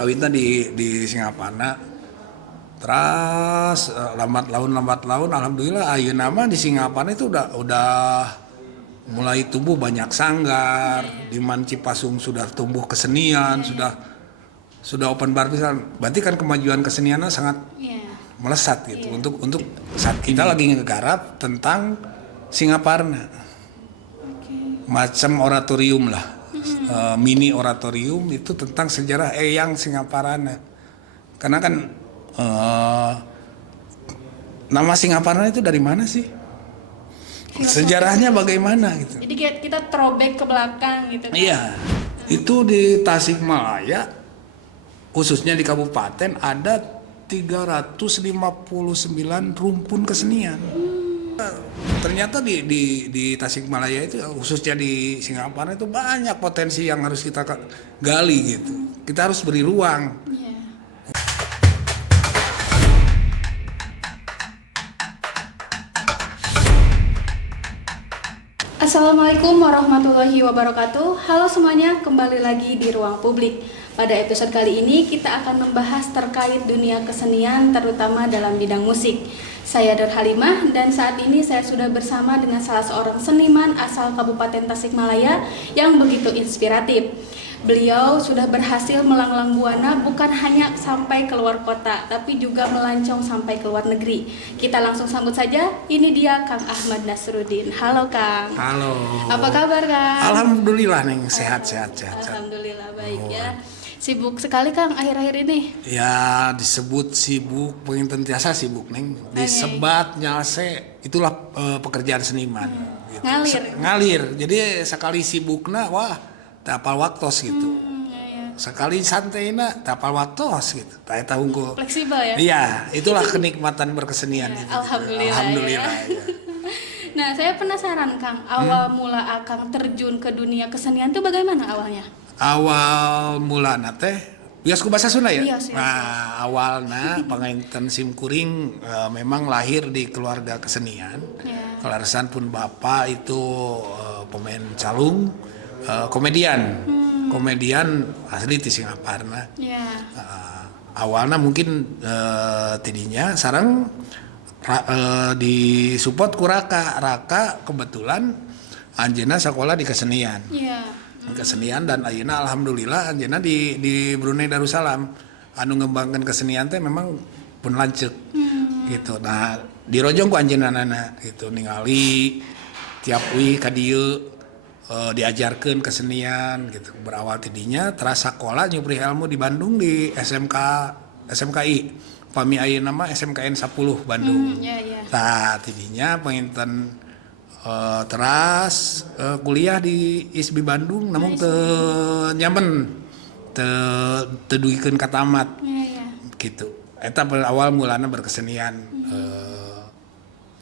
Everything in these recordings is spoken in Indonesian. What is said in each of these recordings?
kawinnya di Singaparna. Terus lambat laun alhamdulillah ayeuna mah di Singaparna itu udah mulai tumbuh banyak sanggar. Di Man Cipasung sudah tumbuh kesenian, sudah open bar pisan. Berarti kan kemajuan keseniannya sangat melesat gitu. Untuk saat kita lagi ngegarap tentang Singaparna. Macam oratorium lah. Mini oratorium itu tentang sejarah Eyang Singaparna. Karena kan nama Singaparna itu dari mana sih? Sejarahnya bagaimana gitu? Jadi kita throwback ke belakang gitu kan? Iya, itu di Tasikmalaya, khususnya di kabupaten ada 359 rumpun kesenian. Ternyata di Tasikmalaya itu, khususnya di Singaparna itu banyak potensi yang harus kita gali gitu. Kita harus beri ruang. Assalamualaikum warahmatullahi wabarakatuh. Halo semuanya, kembali lagi di Ruang Publik. Pada episode kali ini kita akan membahas terkait dunia kesenian, terutama dalam bidang musik. Saya Nur Halimah dan saat ini saya sudah bersama dengan salah seorang seniman asal Kabupaten Tasikmalaya yang begitu inspiratif. Beliau sudah berhasil melanglang buana bukan hanya sampai keluar kota, tapi juga melancong sampai ke luar negeri. Kita langsung sambut saja, ini dia Kang Ahmad Nasruddin. Halo Kang. Halo. Apa kabar Kang? Alhamdulillah Neng, sehat. Alhamdulillah baik ya. Sibuk sekali Kang akhir-akhir ini. Ya disebut sibuk, pengintentiasa sibuk Neng. Disebat nyase, itulah pekerjaan seniman. Gitu. Ngalir. Jadi sekali sibukna, wah tapal waktos gitu. Sekali santainya tapal waktos gitu. Tanya tahunku. Fleksibel ya. Iya, itulah kenikmatan berkesenian itu. Alhamdulillah. Ya. Nah, saya penasaran Kang, awal mula Akang terjun ke dunia kesenian itu bagaimana awalnya? Awal mulana teh biasku bahasa Sunda ya. Iya. Nah, awalnya pangainten simkuring memang lahir di keluarga kesenian. Kelarasan pun bapak itu pemain calung, komedian asli di Singaparna. Awalnya mungkin tidinya sarang disupport ku Raka kebetulan anjeunna sekolah di kesenian. Kesenian dan ayeuna alhamdulillah anjeunna di Brunei Darussalam anu ngembangkeun kesenian teh memang pun lanceuk gitu. Nah, dirojong ku anjeunna gitu ningali tiap uih ka dieu diajarkeun kesenian gitu. Berawal tidinya teras sakola nyupri ilmu di Bandung di SMKI. Pami ayeuna mah SMKN 10 Bandung. Nah, tidinya penginten teras kuliah di ISBI Bandung namun teu nyaman teu dugikeun ka tamat gitu. Eta awal mulana berkesenian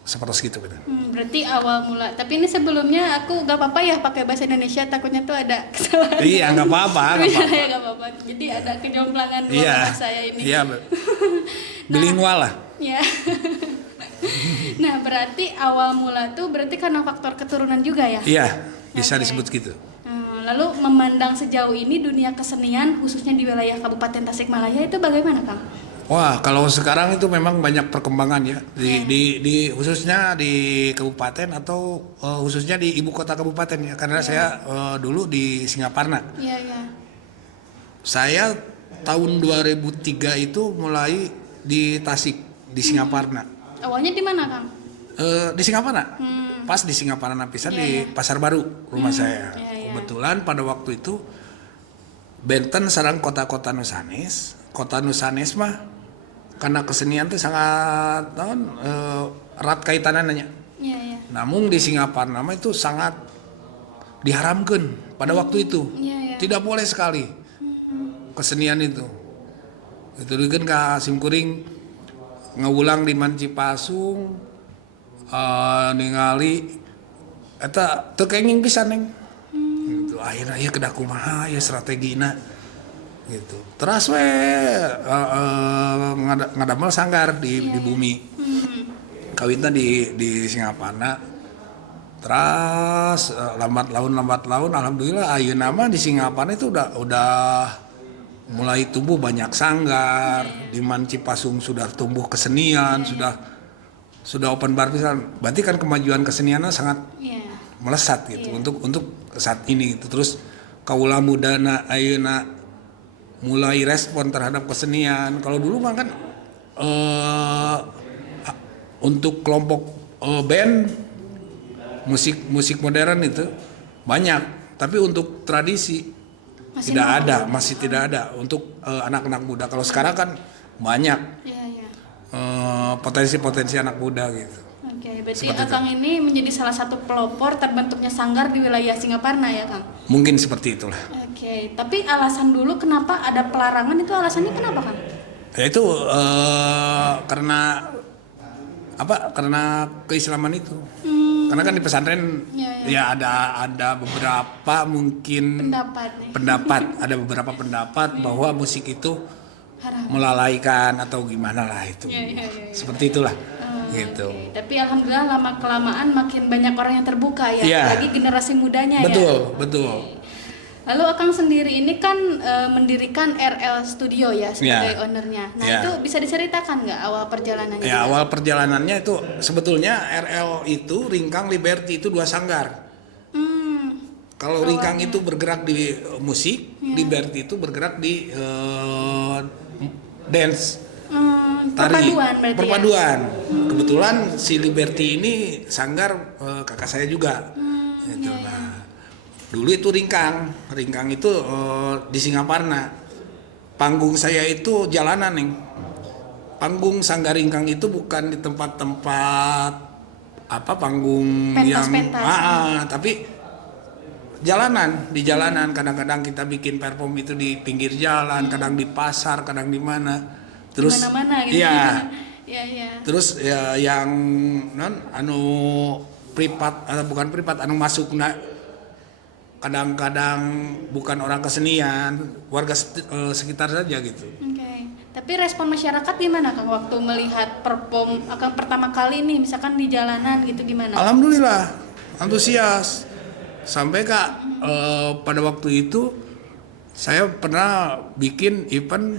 seperti itu gitu. Berarti awal mula. Tapi ini sebelumnya aku gak apa-apa ya pakai bahasa Indonesia, takutnya tuh ada kesalahan. Iya, nggak apa-apa. Gak apa-apa. Jadi ada kejomplangan bahasa saya ini. Iya, bilingual lah. Iya. Nah, berarti awal mula tuh berarti karena faktor keturunan juga ya? Iya, bisa disebut gitu. Lalu memandang sejauh ini dunia kesenian khususnya di wilayah Kabupaten Tasikmalaya itu bagaimana, Kang? Wah, kalau sekarang itu memang banyak perkembangan ya di khususnya di kabupaten atau khususnya di ibu kota kabupaten ya. Karena saya dulu di Singaparna. Saya tahun 2003 itu mulai di Tasik di Singaparna. Awalnya di mana, Kang? Di Singaparna. Pas di Singaparna pisan di Pasar Baru rumah saya. Kebetulan pada waktu itu benten sareng kota-kota nu sanes. Kota nu sanes mah karena kesenian itu sangat erat kaitanannya. Namun di Singaparna mah itu sangat diharamkan pada waktu itu. Tidak boleh sekali kesenian itu. Itu kan ka simkuring ngawulang di Man Cipasung ningali eta teu kenging pisan Neng. Gitu. Akhirnya ieu kedah kumaha ya strategina gitu. Terus ngadamel sanggar di bumi. Kawinna di Singaparna. Terus lambat laun alhamdulillah ayeuna mah di Singaparna itu udah mulai tumbuh banyak sanggar, di Cipasung sudah tumbuh kesenian, sudah open bar pisan. Berarti kan kemajuan keseniannya sangat melesat gitu untuk saat ini gitu. Terus kaula mudana ayeuna mulai respon terhadap kesenian. Kalau dulu mah kan untuk kelompok band musik modern itu banyak, tapi untuk tradisi masih tidak ada untuk anak-anak muda. Kalau sekarang kan banyak potensi-potensi anak muda gitu. Oke, berarti Akang ini menjadi salah satu pelopor terbentuknya sanggar di wilayah Singaparna ya Kang? Mungkin seperti itulah. Oke, tapi alasan dulu kenapa ada pelarangan itu alasannya kenapa Kang? Ya itu karena keislaman itu. Karena kan di pesantren ya ada beberapa mungkin ada beberapa pendapat bahwa musik itu haram, melalaikan atau gimana lah itu. Seperti itulah. Gitu. Okay. Tapi alhamdulillah lama kelamaan makin banyak orang yang terbuka ya, lagi generasi mudanya. Betul. Okay. Lalu Akang sendiri ini kan mendirikan RL Studio ya sebagai ownernya. Nah itu bisa diceritakan nggak awal perjalanannya? Ya awal perjalanannya itu sebetulnya RL itu Ringkang Liberty itu 2 sanggar. Kalau Ringkang itu bergerak di musik, Liberty itu bergerak di dance. Perpaduan. Kebetulan si Liberty ini sanggar kakak saya juga. Dulu itu Ringkang itu di Singaparna. Panggung saya itu jalanan nih. Panggung sanggar Ringkang itu bukan di tempat-tempat panggung tapi di jalanan. Kadang-kadang kita bikin perform itu di pinggir jalan, kadang di pasar, kadang di mana. Terus dimana-mana gitu. Iya. Terus ya yang privat atau bukan privat masuk kadang-kadang bukan orang kesenian, warga sekitar saja gitu. Okay. Tapi respon masyarakat gimana Kang waktu melihat perform Akang pertama kali nih misalkan di jalanan gitu gimana? Alhamdulillah antusias. Sampai pada waktu itu saya pernah bikin event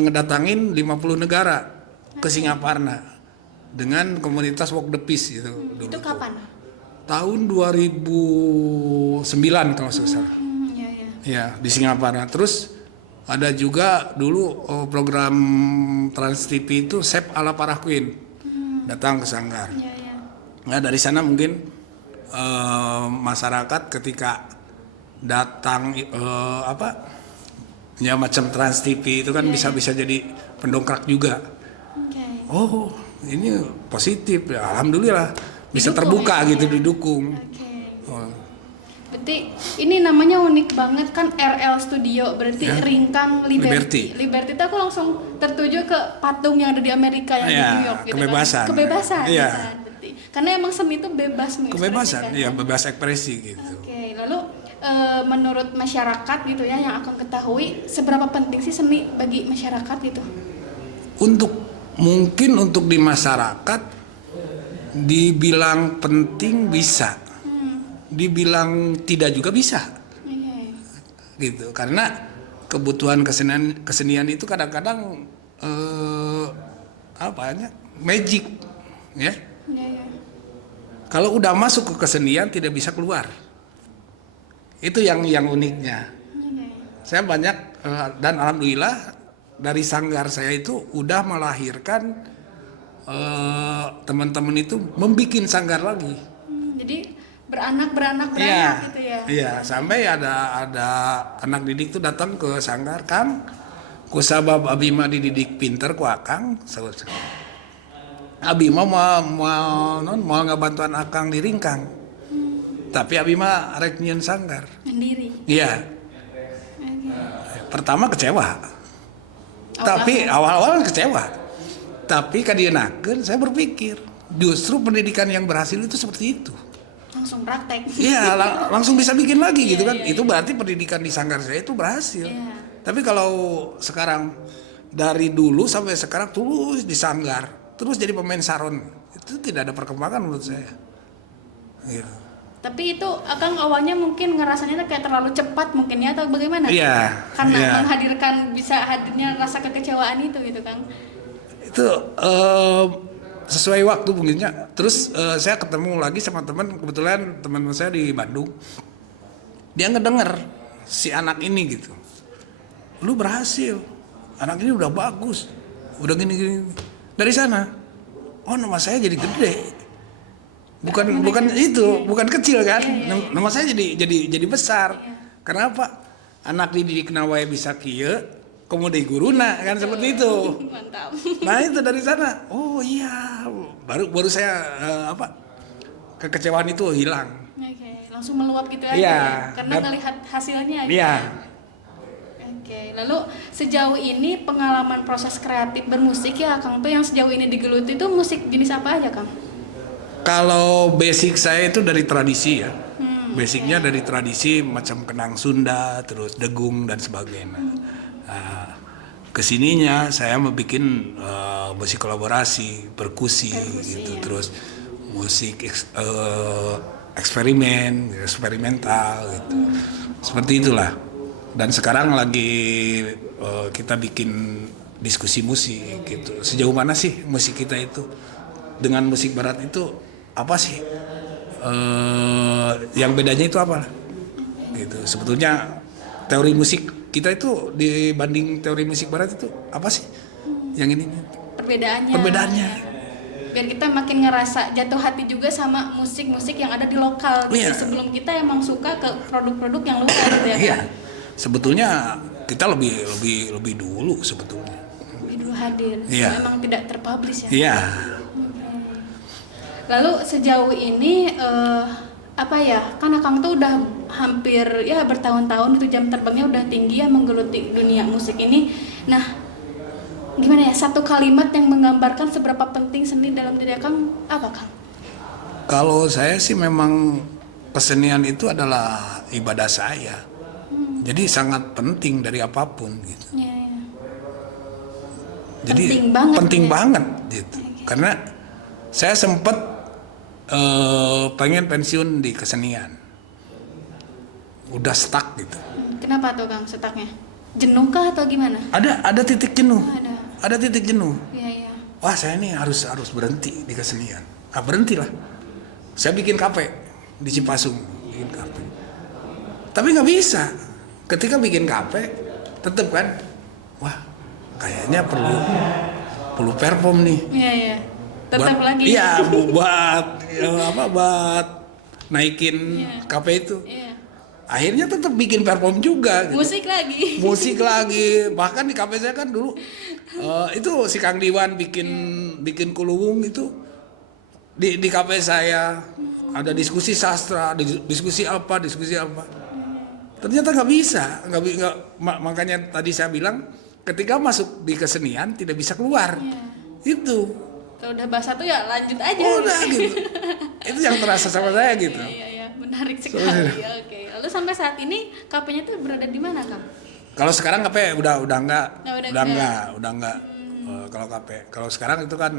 ngedatangin 50 negara ke Singaparna dengan komunitas Walk the Peace gitu. Itu kapan? Tahun 2009 kalau saya salah. Ya, di Singaparna. Terus ada juga dulu program Trans TV itu Sep ala Parah Queen. Datang ke sanggar. Nah, dari sana mungkin masyarakat ketika datang macam Trans TV itu kan bisa jadi pendongkrak juga. Oh, ini positif ya, alhamdulillah. Bisa didukung, terbuka gitu didukung. Berarti ini namanya unik banget kan RL Studio, berarti Ringkang Liberty. Liberty itu aku langsung tertuju ke patung yang ada di Amerika yang di New York gitu. Kebebasan. Iya. Berarti. Karena emang seni itu bebas mengekspresikan. Kebebasan, iya bebas ekspresi gitu. Oke, lalu menurut masyarakat gitu ya yang akan ketahui seberapa penting sih seni bagi masyarakat gitu? Mungkin untuk di masyarakat dibilang penting bisa, dibilang tidak juga bisa, gitu. Karena kebutuhan kesenian itu kadang-kadang magic, ya. Kalau udah masuk ke kesenian tidak bisa keluar. Itu yang uniknya. Saya banyak dan alhamdulillah dari sanggar saya itu udah melahirkan teman-teman itu membikin sanggar lagi. Jadi beranak gitu ya. Iya, sampai ada anak didik tuh datang ke sanggar, Kang, kusabab abi mah dididik pinter ku Akang, abi mah mau ngabantuan Akang di Ringkang. Tapi abi mah rek nyieun sanggar. Mandiri. Iya. Pertama kecewa. Tapi awal-awal kecewa. Tapi kadienakeun saya berpikir justru pendidikan yang berhasil itu seperti itu. Langsung praktek. Iya, langsung bisa bikin lagi gitu kan. Itu berarti pendidikan di sanggar saya itu berhasil. Tapi kalau sekarang dari dulu sampai sekarang terus di sanggar, terus jadi pemain saron, itu tidak ada perkembangan menurut saya. Gitu. Tapi itu Akang awalnya mungkin ngerasanya tuh kayak terlalu cepat mungkin ya atau bagaimana? Iya. Karena iya. menghadirkan bisa hadirnya rasa kekecewaan itu gitu Kang. Itu sesuai waktu mungkinnya. Terus saya ketemu lagi sama teman, kebetulan teman saya di Bandung. Dia ngedenger si anak ini gitu. Lu berhasil. Anak ini udah bagus. Udah gini-gini. Dari sana. Oh, nama saya jadi gede. Bukan itu, bukan kecil kan. Nama saya jadi besar. Kenapa? Anak dididik nawai bisa kieu, kemudian guruna kan seperti itu. Mantap. Nah, itu dari sana. Oh iya, baru saya kekecewaan itu hilang. Oke, langsung meluap gitu aja Iya, ya. Karena melihat hasilnya gitu. Iya. Oke, lalu sejauh ini pengalaman proses kreatif bermusik ya Kang tuh yang sejauh ini digeluti itu musik jenis apa aja Kang? Kalau basic saya itu dari tradisi ya. Basicnya dari tradisi macam kenang Sunda, terus degung dan sebagainya. Nah, kesininya saya mau bikin musik kolaborasi, perkusi gitu, ya. terus musik eksperimental gitu. Seperti itulah. Dan sekarang lagi kita bikin diskusi musik gitu. Sejauh mana sih musik kita itu dengan musik barat itu apa sih? Yang bedanya itu apa? Gitu. Sebetulnya teori musik kita itu dibanding teori musik barat itu apa sih? Yang ini perbedaannya. Biar kita makin ngerasa jatuh hati juga sama musik-musik yang ada di lokal gitu. Iya. Sebelum kita emang suka ke produk-produk yang luar gitu ya. Iya. Sebetulnya kita lebih dulu sebetulnya. Lebih dulu hadir. Iya. Memang tidak terpublish ya. Iya. Lalu sejauh ini kan Akang tuh udah hampir ya bertahun-tahun itu jam terbangnya udah tinggi ya menggeluti dunia musik ini. Nah, gimana ya satu kalimat yang menggambarkan seberapa penting seni dalam diri Akang apa Kang? Kalau saya sih memang kesenian itu adalah ibadah saya. Jadi sangat penting dari apapun gitu. Ya, ya. Jadi penting banget gitu. Karena saya sempat pengen pensiun di kesenian. Udah stuck gitu. Kenapa tuh Kang stucknya? Jenuh kah atau gimana? Ada titik jenuh. Ada titik jenuh. Iya. Wah, saya ini harus berhenti di kesenian. Ah, berhentilah. Saya bikin kafe di Cipasung, bikin kafe. Tapi nggak bisa. Ketika bikin kafe, tetap kan, wah, kayaknya perlu perform nih. Iya. Tetap lagi. Iya, buat naikin kafe itu. Iya. Akhirnya tetap bikin perform juga. Gitu. Musik lagi. Bahkan di kafe saya kan dulu itu si Kang Diwan bikin kuluwung itu di kafe saya ada diskusi sastra, diskusi apa. Ternyata nggak bisa, makanya tadi saya bilang ketika masuk di kesenian tidak bisa keluar. Itu. Kalau udah bahasa tuh ya lanjut aja. Udah gitu. Itu yang terasa sama saya gitu. Iya, menarik sekali. Oke. Lalu sampai saat ini KP-nya tuh berada di mana, Kang? Kalau sekarang KP udah enggak. Udah enggak. Kalau KP. Kalau sekarang itu kan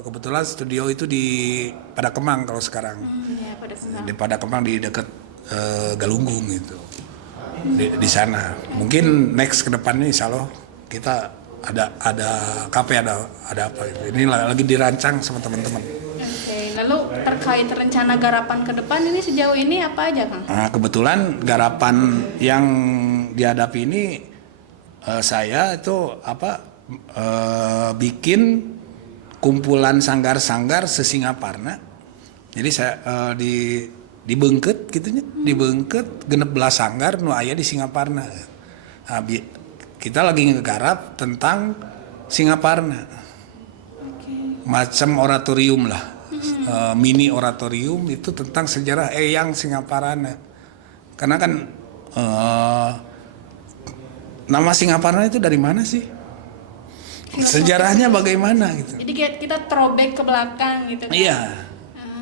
kebetulan studio itu di Padakemang kalau sekarang. Iya, Padakemang. Di Padakemang di dekat Galunggung gitu. Di sana. Mungkin next ke depannya insya Allah kita ada KP ada apa gitu. Ini lagi dirancang sama teman-teman. Oke, lalu terkait rencana garapan ke depan ini sejauh ini apa aja, Kang? Nah, kebetulan garapan yang dihadapi ini saya itu bikin kumpulan sanggar-sanggar se-Singaparna. Jadi saya di Beungkeut gitunya, di Beungkeut 16 sanggar nu aya di Singaparna. Nah, kita lagi ngegarap tentang Singaparna. Macam oratorium lah. Mini oratorium itu tentang sejarah Eyang Singaparna. Karena kan nama Singaparna itu dari mana sih? Sejarahnya bagaimana gitu. Jadi kita throwback ke belakang gitu kan. Iya.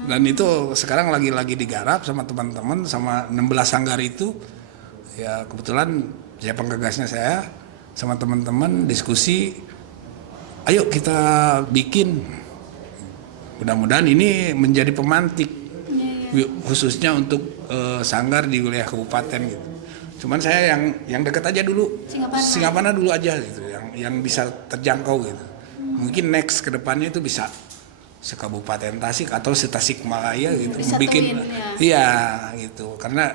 Dan itu sekarang lagi digarap sama teman-teman sama 16 sanggar itu. Ya kebetulan saya penggagasnya saya sama teman-teman diskusi. Ayo kita bikin. Mudah-mudahan ini menjadi pemantik khususnya untuk sanggar di wilayah kabupaten gitu. Cuman saya yang dekat aja dulu, Singaparna dulu aja gitu, yang bisa terjangkau gitu. Mungkin next ke depannya itu bisa se-Kabupaten Tasik atau se-Tasikmalaya gitu, bikin iya gitu. Karena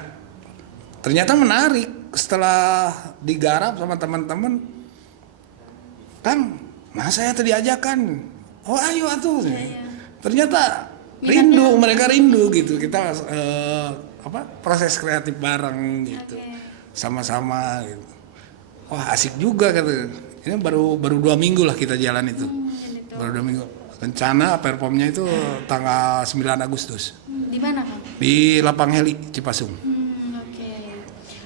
ternyata menarik setelah digarap sama teman-teman. Kang, nah saya tadi ajakan, oh ayo atuh. Ternyata mereka rindu gitu. Kita proses kreatif bareng gitu, sama-sama gitu. Wah asik juga kata. Ini baru 2 minggu lah kita jalan itu, baru 2 minggu. Rencana performnya itu tanggal 9 Agustus. Di mana Kang? Di Lapang Heli, Cipasung.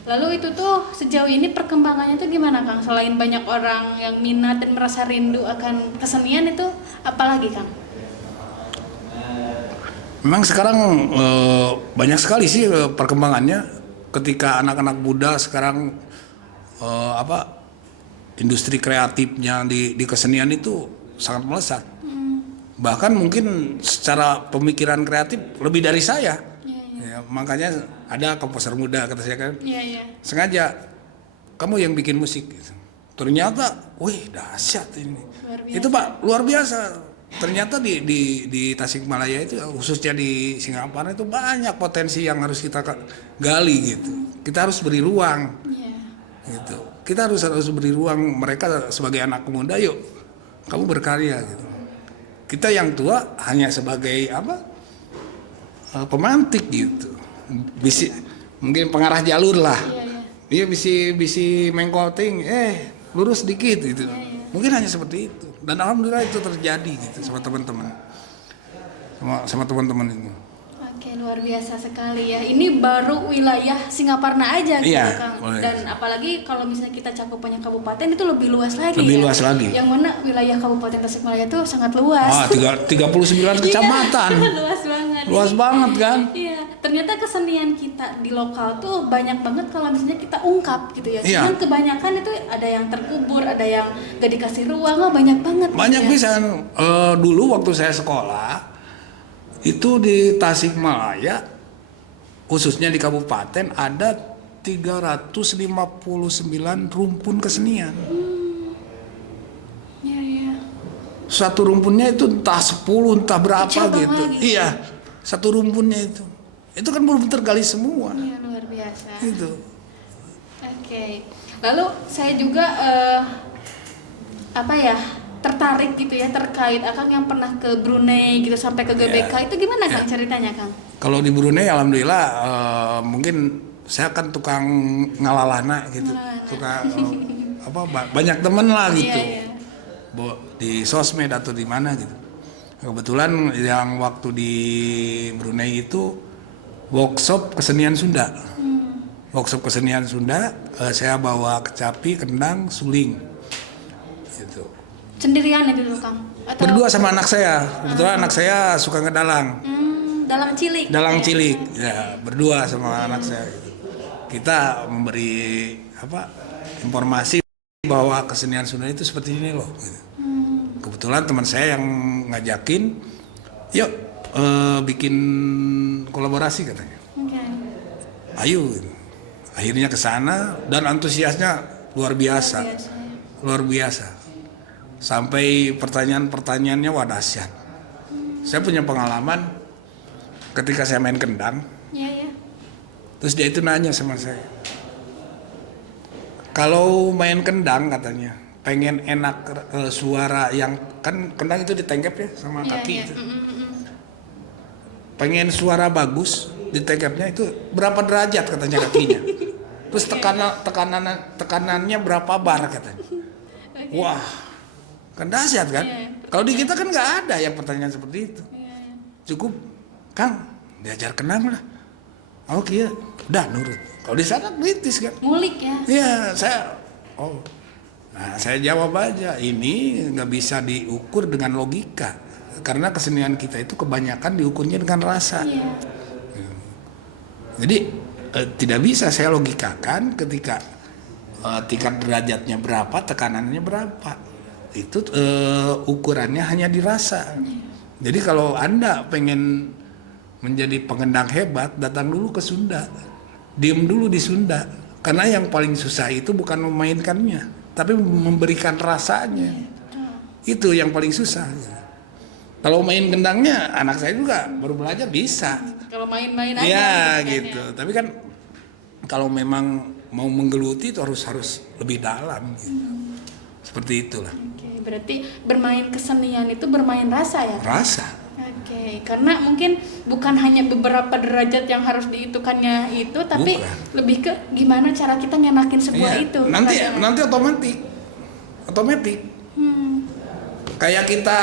Lalu itu tuh sejauh ini perkembangannya tuh gimana Kang? Selain banyak orang yang minat dan merasa rindu akan kesenian itu, apalagi Kang? Memang sekarang banyak sekali sih perkembangannya. Ketika anak-anak muda sekarang industri kreatifnya di kesenian itu sangat melesat. Bahkan mungkin secara pemikiran kreatif lebih dari saya. Ya, makanya ada komposer muda kata saya kan. Sengaja kamu yang bikin musik. Gitu. Ternyata, wih dahsyat ini. Itu Pak luar biasa. Ternyata di Tasikmalaya itu khususnya di Singaparna itu banyak potensi yang harus kita gali gitu. Kita harus beri ruang. Gitu. Kita harus beri ruang mereka sebagai anak muda, yuk kamu berkarya gitu. Kita yang tua hanya sebagai pemantik gitu, mungkin pengarah jalur lah. Dia bisi mengkoting, lurus dikit gitu. Mungkin hanya seperti itu. Dan alhamdulillah itu terjadi gitu sama teman-teman, sama teman-teman itu. Oke, luar biasa sekali ya. Ini baru wilayah Singaparna aja gitu Kang. Dan apalagi kalau misalnya kita cakupannya kabupaten itu lebih luas lagi. Lebih luas lagi. Yang mana wilayah Kabupaten Tasikmalaya itu sangat luas. 39 kecamatan. Luas banget. Luas banget kan? Iya. Ternyata kesenian kita di lokal tuh banyak banget kalau misalnya kita ungkap gitu ya. Cuman kebanyakan itu ada yang terkubur, ada yang gak dikasih ruang, banyak banget. Banyak gitu bisa. Dulu waktu saya sekolah itu di Tasikmalaya, khususnya di kabupaten ada 359 rumpun kesenian. Satu rumpunnya itu entah 10 entah berapa gitu. Lagi. Iya, satu rumpunnya itu kan belum tergali semua. Iya, luar biasa. Itu. Oke. Lalu saya juga tertarik gitu ya terkait Akang yang pernah ke Brunei gitu sampai ke GBK itu gimana Kang ceritanya Kang? Kalau di Brunei alhamdulillah mungkin saya kan tukang ngalalana gitu, tukang banyak temen lah gitu, di sosmed atau di mana gitu. Kebetulan yang waktu di Brunei itu workshop kesenian Sunda, saya bawa kecapi, kendang, suling, gitu. Sendirian itu Kang? Atau berdua sama anak saya. Kebetulan anak saya suka ngedalang. Dalang cilik. Ya, berdua sama anak saya. Kita memberi informasi bahwa kesenian Sunda itu seperti ini loh. Gitu. Kebetulan teman saya yang ngajakin, yuk bikin kolaborasi katanya. Ayo. Gitu. Akhirnya ke sana dan antusiasnya luar biasa. Sampai pertanyaan-pertanyaannya dahsyat. Saya punya pengalaman ketika saya main kendang. Terus dia itu nanya sama saya, kalau main kendang katanya pengen enak suara yang kan kendang itu ditengkep ya sama kaki itu. Pengen suara bagus ditengkepnya itu berapa derajat katanya kakinya. Terus tekanannya berapa bar katanya. Wah, kan dahsyat kan? Kalau di kita kan nggak ada yang pertanyaan seperti itu. Cukup, Kang, diajar kendang lah. Oke, udah nurut. Kalau di sana kritis kan? Ngulik ya? Iya, saya jawab aja. Ini nggak bisa diukur dengan logika, karena kesenian kita itu kebanyakan diukurnya dengan rasa. Jadi tidak bisa saya logikakan ketika tingkat derajatnya berapa, tekanannya berapa. Itu ukurannya hanya dirasa. Jadi kalau Anda pengen menjadi pengendang hebat, datang dulu ke Sunda, diem dulu di Sunda, karena yang paling susah itu bukan memainkannya, tapi memberikan rasanya, itu yang paling susah. Kalau main gendangnya, anak saya juga baru belajar bisa. Kalau main-main aja. Ya gitu, tapi kan kalau memang mau menggeluti itu harus lebih dalam, gitu. Seperti itulah. Oke, berarti bermain kesenian itu bermain rasa ya? Rasa. Oke, karena mungkin bukan hanya beberapa derajat yang harus dihitungkannya itu, tapi lebih ke gimana cara kita ngenakin sebuah itu. Nanti otomatis. Kayak kita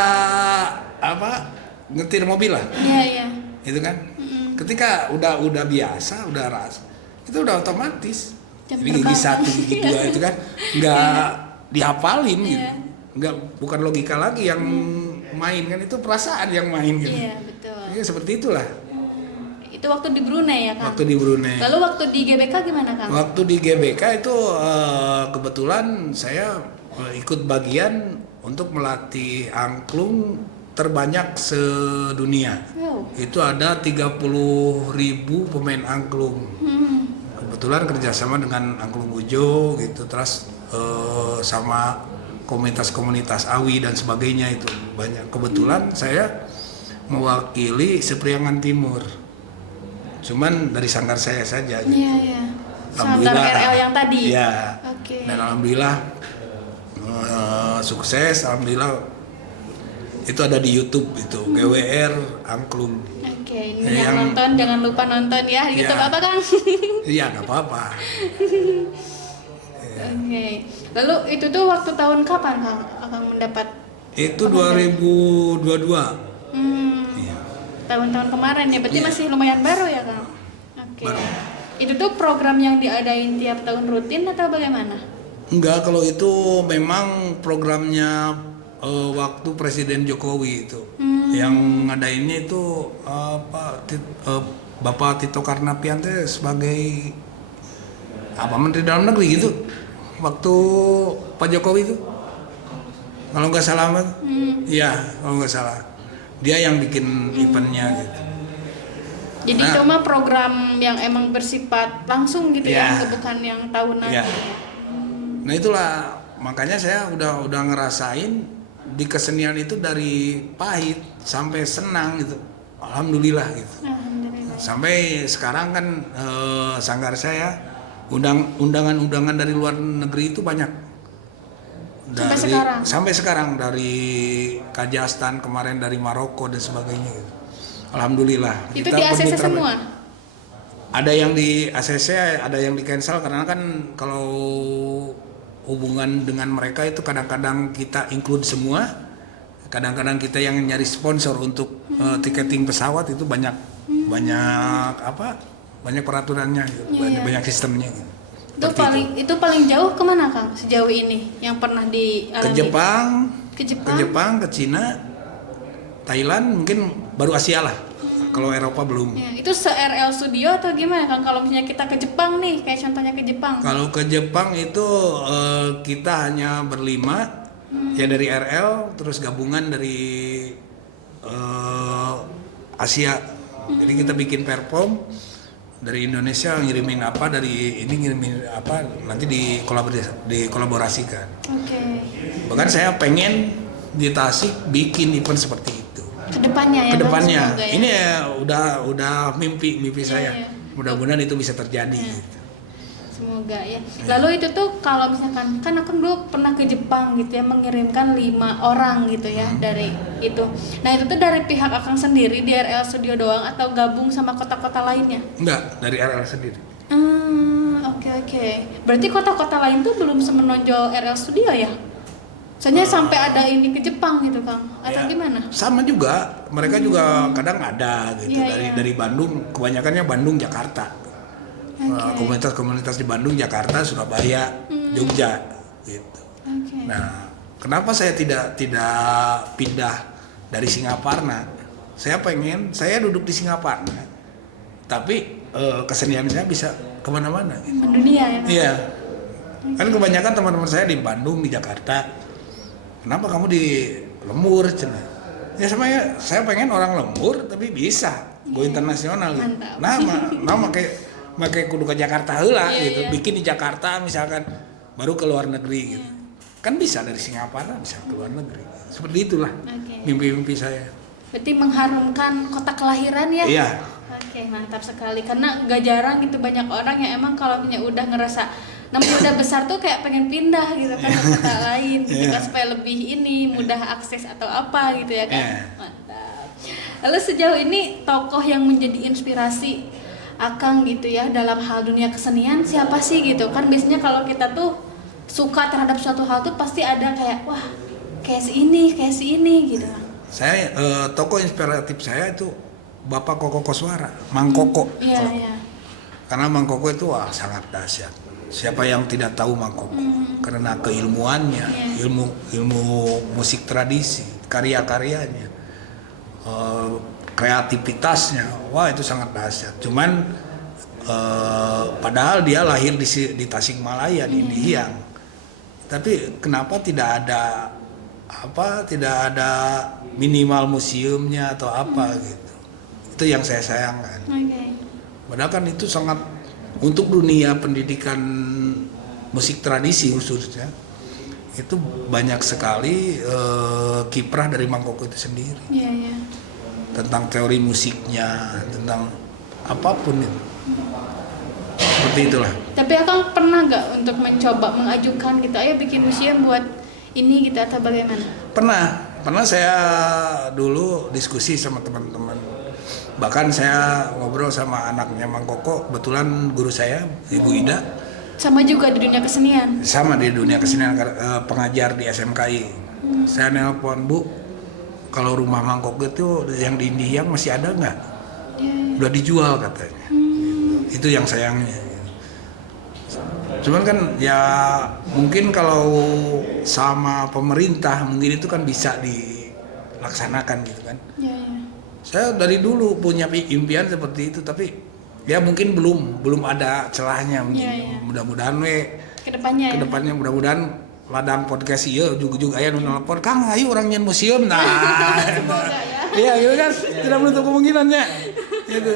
ngetir mobil lah. Iya. Itu kan. Ketika udah biasa, udah rasa, itu udah otomatis. Ini gigi 1, gigi 2 itu kan nggak dihafalin gitu. Bukan logika lagi yang main kan, itu perasaan yang main gitu. Iya, betul. Ya, seperti itulah. Itu waktu di Brunei ya, Kang? Waktu di Brunei. Lalu waktu di GBK gimana, Kang? Waktu di GBK itu kebetulan saya ikut bagian untuk melatih angklung terbanyak sedunia. Itu ada 30.000 pemain angklung. Kebetulan kerjasama dengan Angklung Ujo gitu, terus sama komunitas-komunitas AWI dan sebagainya itu banyak. Kebetulan saya mewakili Sepriangan Timur, cuman dari sanggar saya saja. Gitu. Iya. Sanggar RL yang tadi. Iya. Oke. Dan alhamdulillah sukses. Alhamdulillah itu ada di YouTube itu GWR Angklung. Oke, ini yang nonton jangan lupa nonton ya. YouTube apa, Kang? Iya, nggak apa-apa. Oke. Lalu itu tuh waktu tahun kapan, Kang, Kang mendapat? Itu 2022. Iya. Tahun-tahun kemarin ya, berarti masih lumayan baru ya, Kang? Oke. Baru. Itu tuh program yang diadain tiap tahun rutin atau bagaimana? Enggak, kalau itu memang programnya waktu Presiden Jokowi itu. Yang ngadainnya itu Bapak Tito Karnavian sebagai Menteri Dalam Negeri gitu. Waktu Pak Jokowi itu, kalau nggak salah, iya kalau nggak salah, dia yang bikin eventnya gitu. Jadi itu mah program yang emang bersifat langsung gitu ya, bukan yang tahunan. Ya. Nah itulah makanya saya udah ngerasain di kesenian itu dari pahit sampai senang gitu, alhamdulillah gitu. Sampai sekarang kan sanggar saya undangan dari luar negeri itu banyak. Sampai sekarang dari Kazakhstan, kemarin dari Maroko dan sebagainya gitu. Alhamdulillah. Itu di ACC semua? Ada yang di ACC, ada yang di cancel karena kan kalau hubungan dengan mereka itu kadang-kadang kita include semua, kadang-kadang kita yang nyari sponsor untuk tiketing pesawat itu banyak peraturannya gitu. Banyak sistemnya gitu. Itu paling jauh kemana, Kang, sejauh ini yang pernah dialami? Ke Jepang, ke Cina, Thailand, mungkin baru Asia lah. Kalau Eropa belum. Ya, itu se-RL Studio atau gimana, Kang? Kalau misalnya kita ke Jepang nih, kayak contohnya ke Jepang. Kalau ke Jepang itu kita hanya berlima, ya dari RL, terus gabungan dari Asia. Jadi kita bikin perform dari Indonesia, ngirimin apa, dari ini ngirimin apa, nanti dikolaborasikan. Oke. Bahkan saya pengen di Tasik bikin event seperti itu. Kedepannya ya. Ini udah mimpi saya. Mudah-mudahan itu bisa terjadi. Gitu. Semoga ya. Lalu itu tuh kalau misalkan kan aku dulu pernah ke Jepang gitu ya, mengirimkan 5 orang gitu ya dari itu. Nah itu tuh dari pihak Akang sendiri di RL Studio doang atau gabung sama kota-kota lainnya? Enggak, dari RL sendiri. Oke. Berarti kota-kota lain tuh belum semenonjol RL Studio ya? Soalnya sampai ada ini ke Jepang gitu, Kang, atau gimana? Sama juga, mereka juga kadang ada gitu. Dari Bandung, kebanyakannya Bandung, Jakarta. Komunitas-komunitas di Bandung, Jakarta, Surabaya, Jogja gitu. Nah, kenapa saya tidak pindah dari Singaparna? Saya duduk di Singaparna, tapi kesenian saya bisa kemana-mana. Gitu. Mendunia ya? Iya. Kan kebanyakan teman-teman saya di Bandung, di Jakarta. Kenapa kamu di Lembur? Ya saya pengen orang Lembur tapi bisa. go internasional gitu. Mantap. Nah make kudu ke Jakarta heula gitu. Iya. Bikin di Jakarta misalkan baru ke luar negeri gitu. Kan bisa dari Singapura bisa ke luar negeri. Seperti itulah mimpi-mimpi saya. Berarti mengharumkan kota kelahiran ya? Iya. Oke, mantap sekali. Karena gak jarang gitu banyak orang yang emang kalau punya udah ngerasa namanya udah besar tuh kayak pengen pindah gitu kan ke kota lain gitu kan supaya lebih ini mudah akses atau apa gitu ya kan. Mantap. Lalu sejauh ini tokoh yang menjadi inspirasi Akang gitu ya dalam hal dunia kesenian siapa sih gitu kan? Biasanya kalau kita tuh suka terhadap suatu hal tuh pasti ada kayak wah kayak si ini gitu. Saya tokoh inspiratif saya itu Bapak Koko Koswara, Mang Koko. Iya. Karena Mang Koko itu sangat dahsyat. Siapa yang tidak tahu Mang Koko? Karena keilmuannya, ilmu musik tradisi, karya-karyanya, kreativitasnya, wah itu sangat dahsyat. Cuman padahal dia lahir di Tasikmalaya di Indihiang. Tapi kenapa tidak ada minimal museumnya atau apa gitu? Itu yang saya sayangkan. Padahal kan itu sangat untuk dunia pendidikan musik tradisi khususnya itu banyak sekali kiprah dari Mang Koko itu sendiri. Iya. Tentang teori musiknya, tentang apapun itu. Seperti itulah. Tapi Akang pernah nggak untuk mencoba mengajukan gitu, ayo bikin museum buat ini gitu atau bagaimana? Pernah saya dulu diskusi sama teman-teman. Bahkan saya ngobrol sama anaknya Mang Koko, kebetulan guru saya, Ibu Ida. Sama juga di dunia kesenian? Sama di dunia kesenian, pengajar di SMKI. Saya nelpon, Bu, kalau rumah Mang Koko itu yang di Indihiang masih ada nggak? Udah dijual katanya. Itu yang sayangnya. Cuman kan ya mungkin kalau sama pemerintah mungkin itu kan bisa dilaksanakan gitu kan. Saya dari dulu punya impian seperti itu, tapi ya mungkin belum ada celahnya mungkin. Mudah-mudahan kedepannya mudah-mudahan ladang podcast ieu juga aya nu nelpon, Kang ayo orang nyen museum. Nah. Semoga ya. Iya gitu kan, tidak menutup kemungkinannya. Gitu.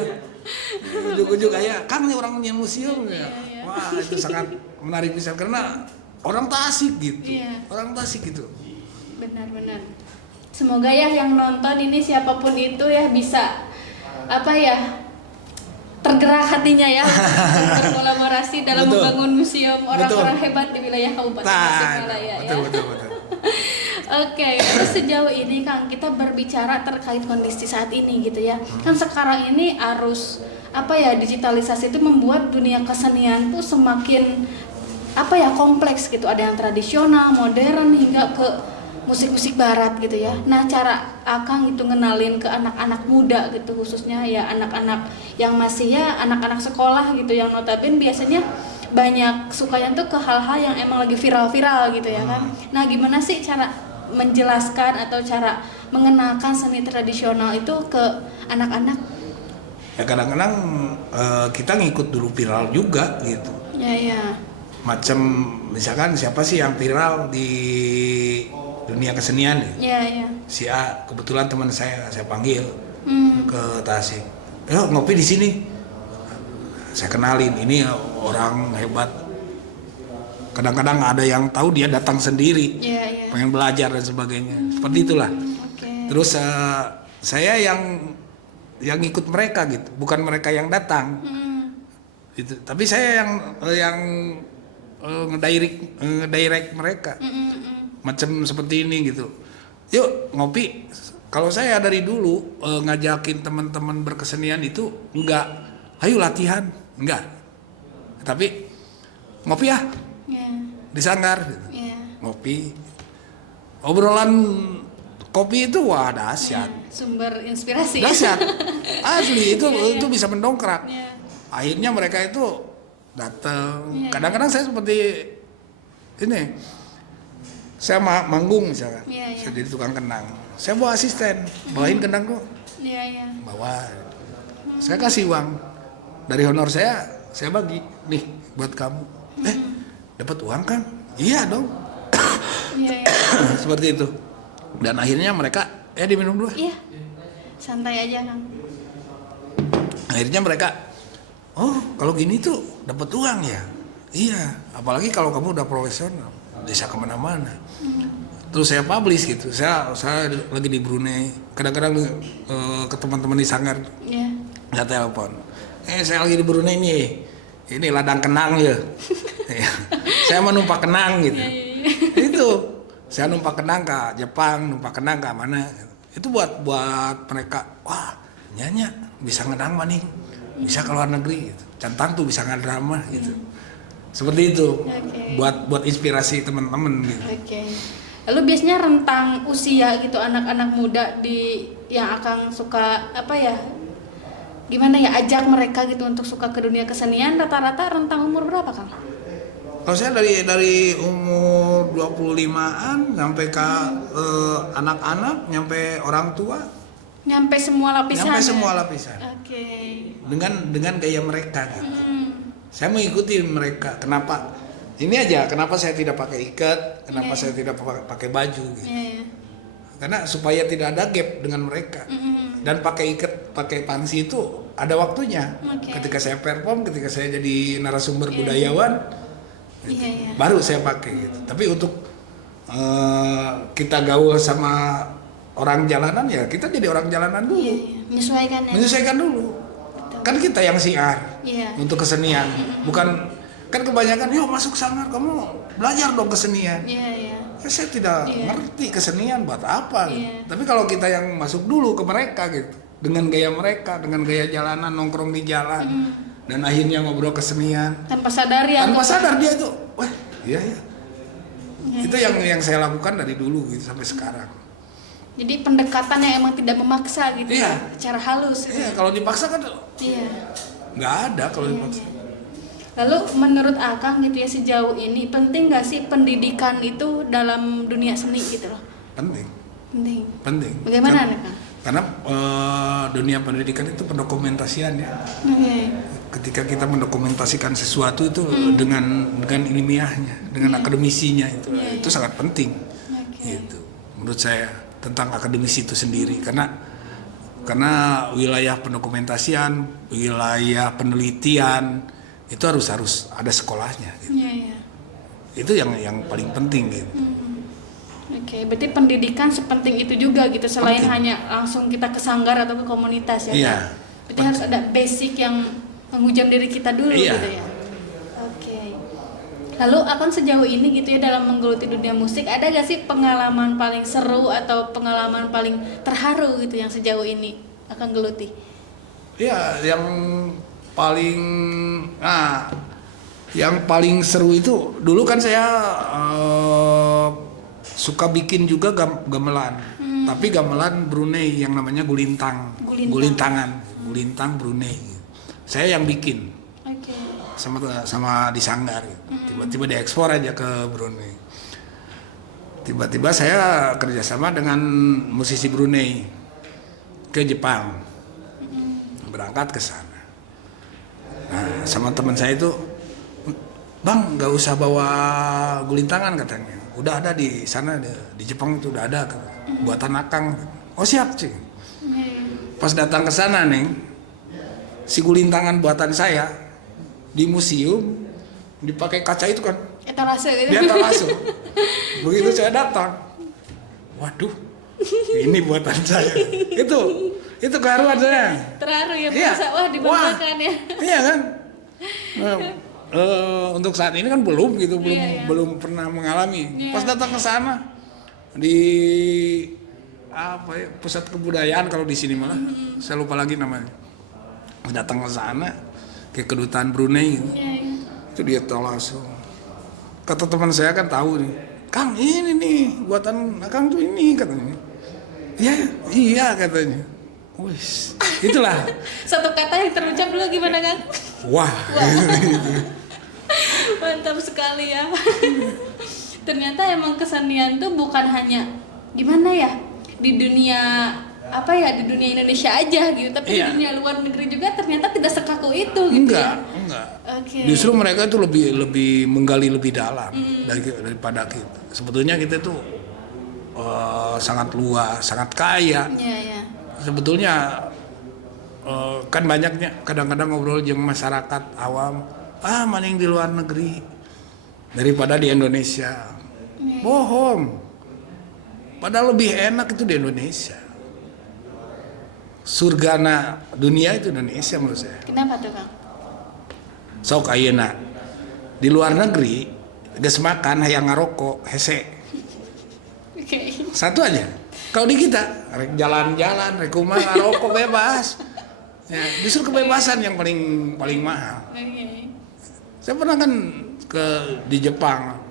Ujuk-ujuk aya, Kang orang nyen museum ya. Wah, itu sangat menarik bisa karena orang Tasik gitu. Orang Tasik gitu. Benar. Semoga ya yang nonton ini siapapun itu ya bisa tergerak hatinya ya berkolaborasi dalam membangun museum orang-orang hebat di wilayah Kabupaten Tasikmalaya ya. Betul. Oke, terus sejauh ini Kang kita berbicara terkait kondisi saat ini gitu ya. Kan sekarang ini arus digitalisasi itu membuat dunia kesenian tuh semakin kompleks gitu. Ada yang tradisional, modern hingga ke musik-musik barat gitu ya. Nah, cara Akang itu ngenalin ke anak-anak muda gitu khususnya ya anak-anak yang masih anak-anak sekolah gitu yang notabene biasanya banyak sukanya tuh ke hal-hal yang emang lagi viral-viral gitu ya kan. Nah, gimana sih cara menjelaskan atau cara mengenalkan seni tradisional itu ke anak-anak? Ya kadang-kadang kita ngikut dulu viral juga gitu. Ya. Macam misalkan siapa sih yang viral di dunia kesenian ya? Iya. Si A, kebetulan teman saya panggil ke Tasik. Ngopi di sini. Saya kenalin, ini orang hebat. Kadang-kadang ada yang tahu dia datang sendiri, pengen belajar dan sebagainya. Seperti itulah. Terus saya yang ikut mereka gitu, bukan mereka yang datang. Gitu. Tapi saya yang ngedirect mereka. Macam seperti ini gitu. Yuk ngopi. Kalau saya dari dulu ngajakin teman-teman berkesenian itu enggak, ayo latihan, enggak. Tapi ngopi ya. Di sanggar gitu. Ngopi. Obrolan kopi itu wah dahsyat. Sumber inspirasi. Dahsyat. Asli itu bisa mendongkrak. Akhirnya mereka itu datang. Kadang-kadang saya seperti ini. Saya manggung misalkan, saya jadi tukang kenang. Saya bawa asisten, bawain kenang kok. Bawa. Saya kasih uang. Dari honor saya bagi. Nih buat kamu. Dapat uang kan? Iya dong. Seperti itu. Dan akhirnya mereka diminum dulu. Iya. Santai aja Kang. Akhirnya mereka, oh kalau gini tuh dapat uang ya. Iya, apalagi kalau kamu udah profesional, bisa kemana-mana. Terus saya publish gitu. Saya lagi di Brunei. Kadang-kadang ke teman-teman di Sanggar, saya telepon. Saya lagi di Brunei nih. Ini ladang kenang ya. Saya mau numpak kenang gitu. Itu saya numpak kenang ke Jepang, numpak kenang ke mana. Itu buat mereka, wah nyanyi bisa ngedang maning, bisa ke luar negeri gitu. Cantang tuh bisa ngedrama gitu. Seperti itu. Buat inspirasi teman-teman gitu. Lalu biasanya rentang usia gitu anak-anak muda yang akan suka gimana ya, ajak mereka gitu untuk suka ke dunia kesenian, rata-rata rentang umur berapa, Kang? Kalau saya dari umur 25-an sampai ke anak-anak, nyampe orang tua, nyampe semua lapisan. Nyampe semua lapisan. Dengan gaya mereka gitu. Saya mengikuti mereka. Kenapa? Ini aja, kenapa saya tidak pakai ikat, kenapa saya tidak pakai baju gitu. Karena supaya tidak ada gap dengan mereka. Dan pakai ikat, pakai pangsi itu ada waktunya. Ketika saya perform, ketika saya jadi narasumber budayawan, gitu, baru saya pakai gitu. Tapi untuk kita gaul sama orang jalanan ya, kita jadi orang jalanan dulu. Menyesuaikan dulu. Betul. Kan kita yang siar untuk kesenian. Bukan, kan kebanyakan, yuk masuk Sanggar, kamu belajar dong kesenian. Ya, saya tidak ngerti kesenian buat apa gitu. Tapi kalau kita yang masuk dulu ke mereka gitu, dengan gaya mereka, dengan gaya jalanan, nongkrong di jalan, dan akhirnya ngobrol kesenian tanpa sadar dia itu, wah iya. Itu yang saya lakukan dari dulu gitu sampai sekarang. Jadi pendekatan yang emang tidak memaksa gitu, secara halus. Kalau dipaksa kan nggak ada kalau dipaksa. Lalu menurut Akang gitu ya, sejauh ini penting nggak sih pendidikan itu dalam dunia seni gitu loh? Penting. Bagaimana nih, Kang? Karena dunia pendidikan itu pendokumentasian ya. Ketika kita mendokumentasikan sesuatu itu dengan ilmiahnya, dengan akademisinya itu sangat penting. Gitu. Menurut saya tentang akademisi itu sendiri, karena wilayah pendokumentasian, wilayah penelitian itu harus ada sekolahnya gitu. Itu yang paling penting gitu. Berarti pendidikan sepenting itu juga gitu, selain hanya langsung kita ke Sanggar atau ke komunitas ya. Berarti harus ada basic yang menghujam diri kita dulu gitu ya. Lalu Akang sejauh ini gitu ya dalam menggeluti dunia musik, ada gak sih pengalaman paling seru atau pengalaman paling terharu gitu yang sejauh ini Akang geluti? Yang paling seru itu dulu kan saya suka bikin juga gamelan, tapi gamelan Brunei yang namanya gulintang Brunei. Saya yang bikin sama di Sanggar. Tiba-tiba diekspor aja ke Brunei. Tiba-tiba saya kerjasama dengan musisi Brunei ke Jepang, berangkat ke sana. Nah, sama teman saya itu, Bang, nggak usah bawa gulintangan katanya. Udah ada di sana, di Jepang itu udah ada buatan Akang. Oh siap sih. Pas datang ke sana nih, si gulintangan buatan saya di museum dipakai kaca itu kan. Etalase gitu. Di etalase. Begitu saya datang, waduh, ini buatan saya. Itu keharuan saya. Terharu ya, merasa dibanggakan ya. Iya kan. Untuk saat ini kan belum belum pernah mengalami. Pas datang ke sana di pusat kebudayaan kalau di sini malah saya lupa lagi namanya. Datang ke sana ke kedutaan Brunei gitu. Itu dia langsung. Kata teman saya kan tahu nih, Kang ini nih buatan Akang tuh ini katanya. Iya katanya. Wis, itulah. Satu kata yang terucap dulu gimana, Kang? Wah. Mantap sekali ya. Ternyata emang kesenian tuh bukan hanya gimana ya di dunia di dunia Indonesia aja gitu, tapi di dunia luar negeri juga ternyata tidak sekaku itu gitu. Enggak. Justru mereka itu lebih menggali lebih dalam daripada kita. Sebetulnya kita tuh sangat luas, sangat kaya. Sebetulnya kan banyaknya kadang-kadang ngobrol jeung masyarakat awam, mending di luar negeri daripada di Indonesia. Bohong. Padahal lebih enak itu di Indonesia. Surgana dunia itu Indonesia menurut saya. Kenapa tuh Kang? Sok ayeuna di luar negeri geus makan hayang ngarokok hese. Oke. Satu aja. Kalau di kita rek jalan-jalan, rek kumaha ngarokok bebas. Ya, justru kebebasan yang paling mahal. Oke. Saya pernah kan di Jepang.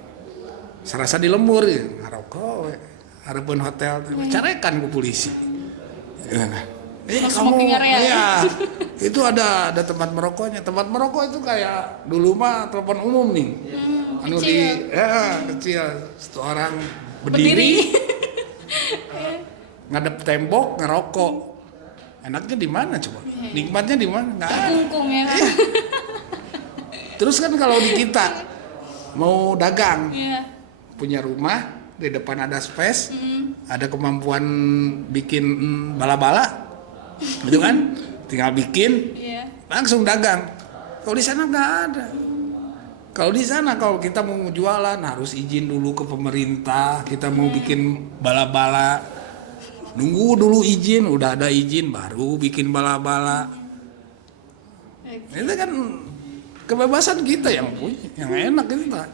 Serasa di lembur ya, ngarokok hareupeun hotel carekan ku polisi. Smoking area. Iya. Itu ada tempat merokoknya. Tempat merokok itu kayak dulu mah telepon umum nih. Kecil. Kecil. Satu orang berdiri. Ngadep tembok ngerokok. Enaknya di mana coba? Nikmatnya di mana? Enggak ada. Terkungkung ya kan? Terus kan kalau di kita mau dagang, Iya. punya rumah, di depan ada space, ada kemampuan bikin bala-bala, gitu kan? Tinggal bikin, Iya. langsung dagang. Kalau di sana nggak ada. Kalau di sana kalau kita mau jualan harus izin dulu ke pemerintah, kita mau bikin bala-bala. Nunggu dulu izin, udah ada izin baru bikin bala-bala. Itu kan kebebasan kita yang punya, yang enak kita.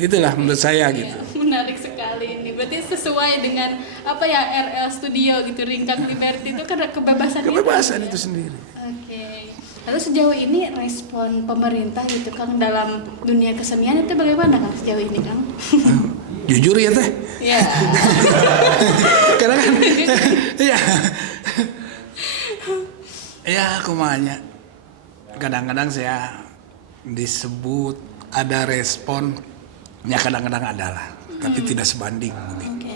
Itulah menurut saya gitu. Menarik sekali ini. Berarti sesuai dengan apa ya RL Studio gitu, Ringkang Liberty itu kan kebebasan Itu sendiri. Oke. Lalu sejauh ini respon pemerintah gitu Kang dalam dunia kesenian itu bagaimana Kang sejauh ini Kang? Jujur ya teh. Iya. Karena kan iya. Ya kumanya. Kadang-kadang saya disebut ada respon, ya kadang-kadang adalah, tapi tidak sebanding mungkin. Oke.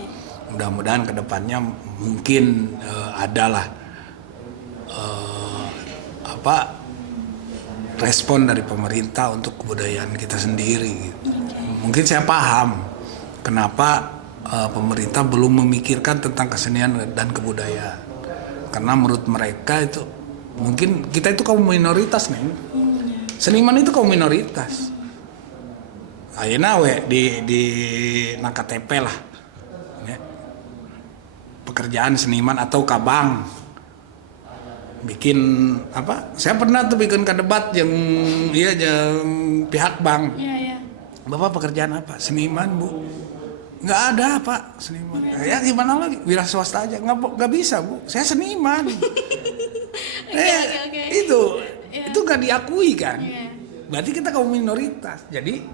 Mudah-mudahan kedepannya mungkin adalah respon dari pemerintah untuk kebudayaan kita sendiri. Mungkin saya paham kenapa pemerintah belum memikirkan tentang kesenian dan kebudayaan, karena menurut mereka itu mungkin kita itu kaum minoritas nih. Seniman itu kaum minoritas. Ayeuna we di KTP lah. Ya. Pekerjaan seniman atau kabang. Bikin apa? Saya pernah tuh bikin debat yang pihak bank. Iya. Bapak pekerjaan apa? Seniman, Bu. Nggak ada, Pak, seniman. Ya gimana lagi? Wira swasta aja. Nggak bisa, Bu. Saya seniman. Oke. Itu nggak diakui kan? Iya. Berarti kita kaum minoritas. Jadi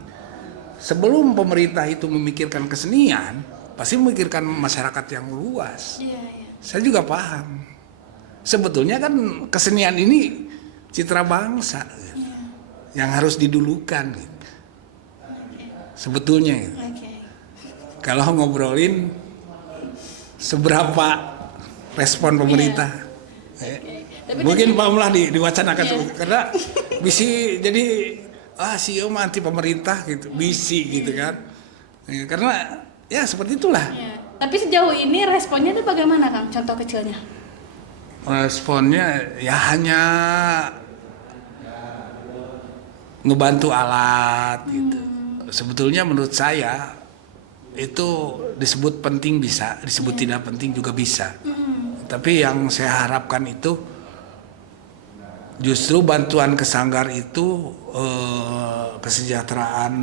sebelum pemerintah itu memikirkan kesenian, pasti memikirkan masyarakat yang luas. Iya. Saya juga paham. Sebetulnya kan kesenian ini citra bangsa yang harus didulukan. Sebetulnya. Oke. Kalau ngobrolin seberapa respon pemerintah. Tapi Mungkin Pak Umlah diwacanakan karena bisi jadi CEO mah anti pemerintah gitu, bisi gitu kan. Karena ya seperti itulah. Iya. Tapi sejauh ini responnya itu bagaimana Kang? Contoh kecilnya? Responnya ya hanya ngebantu alat gitu. Sebetulnya menurut saya itu disebut penting bisa, disebut tidak penting juga bisa. Tapi yang saya harapkan itu justru bantuan ke Sanggar itu kesejahteraan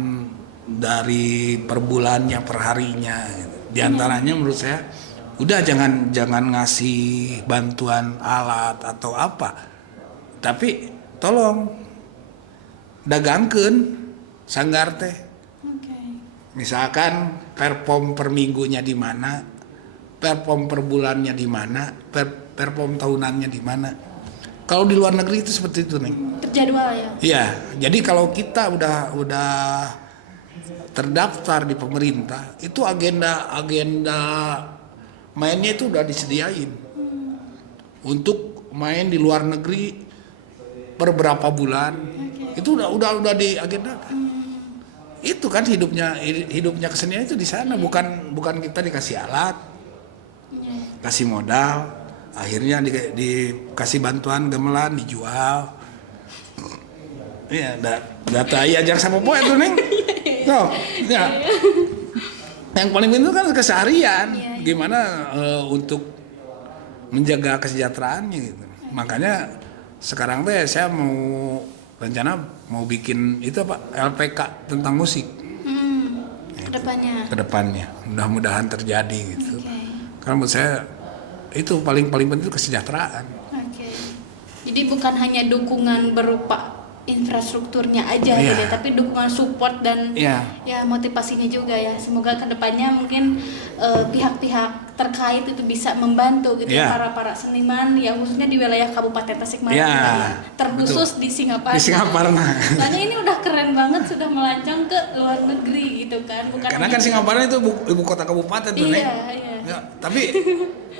dari per bulannya, per harinya. Di antaranya menurut saya udah jangan ngasih bantuan alat atau apa, tapi tolong dagangkeun Sanggar teh. Misalkan perform per minggunya di mana, perform per bulannya di mana, perform tahunannya di mana. Kalau di luar negeri itu seperti itu nih. Terjadwal ya? Iya, jadi kalau kita udah terdaftar di pemerintah, itu agenda mainnya itu udah disediain. Untuk main di luar negeri per berapa bulan, itu udah diagendakan. Itu kan hidupnya kesenian itu di sana, bukan kita dikasih alat, kasih modal, akhirnya dikasih bantuan gamelan dijual. Iya, data iya jangan sama poe tuh Neng. Tuh, ya. Yang paling penting kan keseharian, gimana untuk menjaga kesejahteraannya gitu. Makanya sekarang teh saya mau rencana mau bikin itu apa LPK tentang musik. Kedepannya, mudah-mudahan terjadi gitu. Karena menurut saya itu paling penting itu kesejahteraan. Jadi bukan hanya dukungan berupa infrastrukturnya aja gitu, tapi dukungan support dan ya motivasinya juga ya. Semoga kedepannya mungkin pihak-pihak terkait itu bisa membantu gitu para seniman ya, khususnya di wilayah Kabupaten Tasikmalaya, terkhusus di Singaparna. Di Singaparna. Soalnya ini udah keren banget, sudah melancong ke luar negeri gitu kan. Karena kan Singaparna itu ibu kota kabupaten tuh Neng. Ya, tapi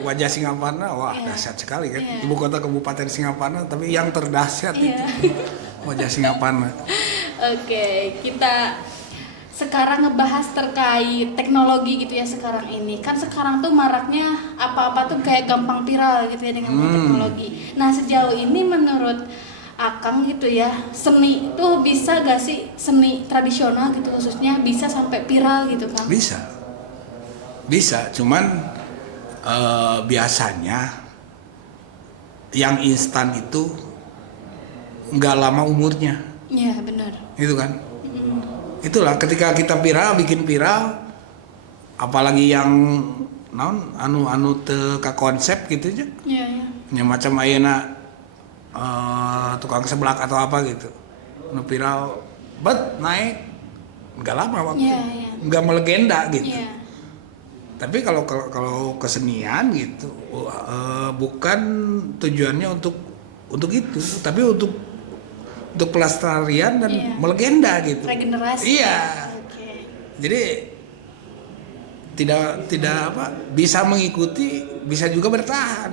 wajah Singaparna wah dahsyat sekali kan. Ibu kota kabupaten Singaparna tapi yang terdahsyat itu wajah Singaparna. Oke, kita sekarang ngebahas terkait teknologi gitu ya sekarang ini. Kan sekarang tuh maraknya apa-apa tuh kayak gampang viral gitu ya dengan teknologi. Nah, sejauh ini menurut Akang gitu ya, seni itu bisa gak sih, seni tradisional gitu khususnya bisa sampai viral gitu Kang? Bisa, cuman biasanya yang instan itu nggak lama umurnya. Iya benar. Itu kan. Itulah ketika kita bikin viral, apalagi yang anu teka konsep gitu aja. Iya. Yang macam ayeuna tukang seblak atau apa gitu. Nu viral, naik nggak lama waktu, nggak melegenda gitu. Tapi kalau kesenian gitu, bukan tujuannya untuk itu, tapi untuk pelestarian dan melegenda gitu. Regenerasi. Iya. Jadi tidak apa, bisa mengikuti, bisa juga bertahan.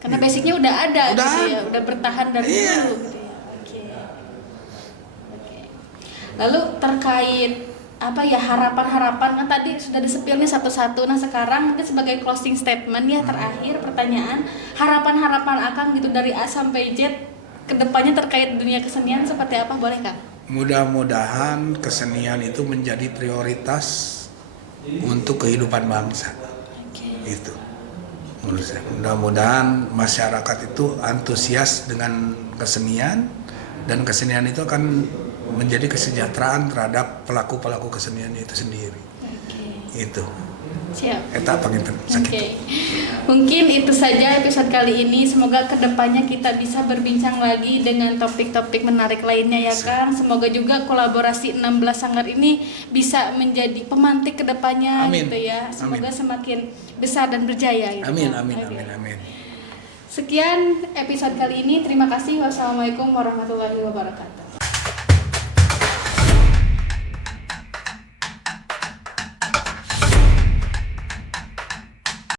Karena basicnya udah ada gitu ya, udah bertahan dari dulu gitu ya. Lalu terkait apa ya harapan-harapan kan tadi sudah disepilnya satu-satu. Nah sekarang mungkin sebagai closing statement ya terakhir pertanyaan, harapan-harapan Akang gitu dari A sampai Z kedepannya terkait dunia kesenian seperti apa, boleh Kang? Mudah-mudahan kesenian itu menjadi prioritas untuk kehidupan bangsa. Itu menurut saya. Mudah-mudahan masyarakat itu antusias dengan kesenian, dan kesenian itu akan menjadi kesejahteraan terhadap pelaku-pelaku kesenian itu sendiri. Itu. Siap. Eta panginten sakit. Mungkin itu saja episode kali ini. Semoga kedepannya kita bisa berbincang lagi dengan topik-topik menarik lainnya ya Kang. Semoga juga kolaborasi 16 Sanggar ini bisa menjadi pemantik kedepannya gitu ya. Semoga semakin besar dan berjaya gitu. Amin. Sekian episode kali ini. Terima kasih. Wassalamualaikum warahmatullahi wabarakatuh.